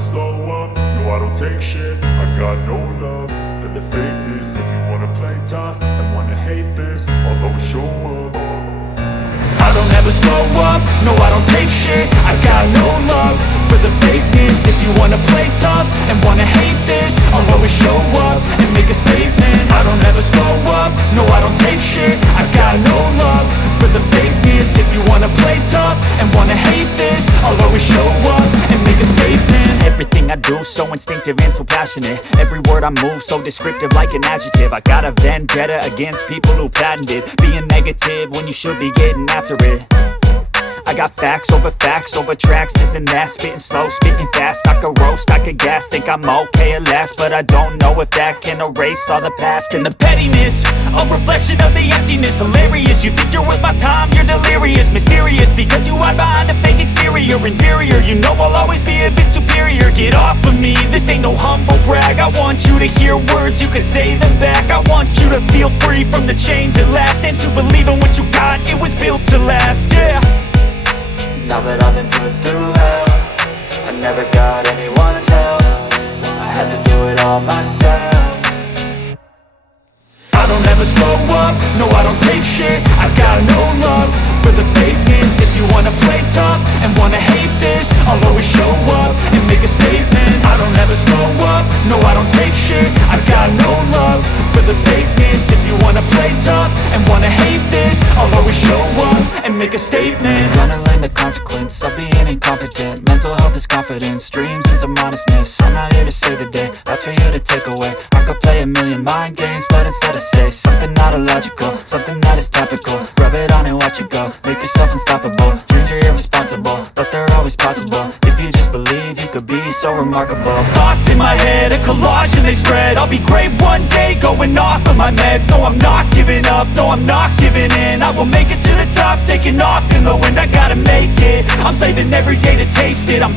slow up, no I don't take shit. I got no love for the fakeness. If you wanna play tough and wanna hate this, I'll always show up. I don't ever slow up, no I don't take shit. I got no love for the fakeness. If you wanna play tough and wanna hate this, I'll always show up and make a statement. I don't ever slow up, no I don't take shit. I got no love for the fakeness. If you wanna play tough and wanna hate this, I'll always show up and make a statement. Everything I do so instinctive and so passionate. Every word I move so descriptive like an adjective. I got a vendetta against people who patented being negative when you should be getting after it. I got facts over tracks, this and that. Spitting slow, spitting fast, I could roast, I could gas. Think I'm okay at last, but I don't know if that can erase all the past. And the pettiness, a reflection of the emptiness. Hilarious, you think you're worth my time, you're delirious. Mysterious, because you hide behind a fake exterior. Inferior, you know I'll always be a bit superior. Get off of me, this ain't no humble brag. I want you to hear words, you can say them back. I want you to feel free from the chains at last, and to believe in what you got, it was built to last, yeah. Now that I've been put through hell, I never got anyone's help. I had to do it all myself. I don't ever slow up, no I don't take shit. I got no love for the fakeness. If you wanna play tough and wanna hate this, I'll always show up and make a statement. I don't ever slow up, no I don't take shit. I got no love for the fakeness. If you wanna play tough and wanna hate this, I'll always show up and make a statement. Gonna learn the consequence of being incompetent. Mental health is confidence, dreams and some honestness. I'm not here to save the day, that's for you to take away. I could play a million mind games, but instead I say something not illogical, something that is topical. Rub it on and watch it go, make yourself unstoppable. Dreams are irresponsible, but they're always possible. If you just believe, you could be so remarkable. Thoughts in my head, a collage and they spread. I'll be great one day, going off of my meds. No, I'm not giving up, no, I'm not giving in. I will make it to the top, taking off in the wind. I gotta make it, I'm saving every day to taste it. I'm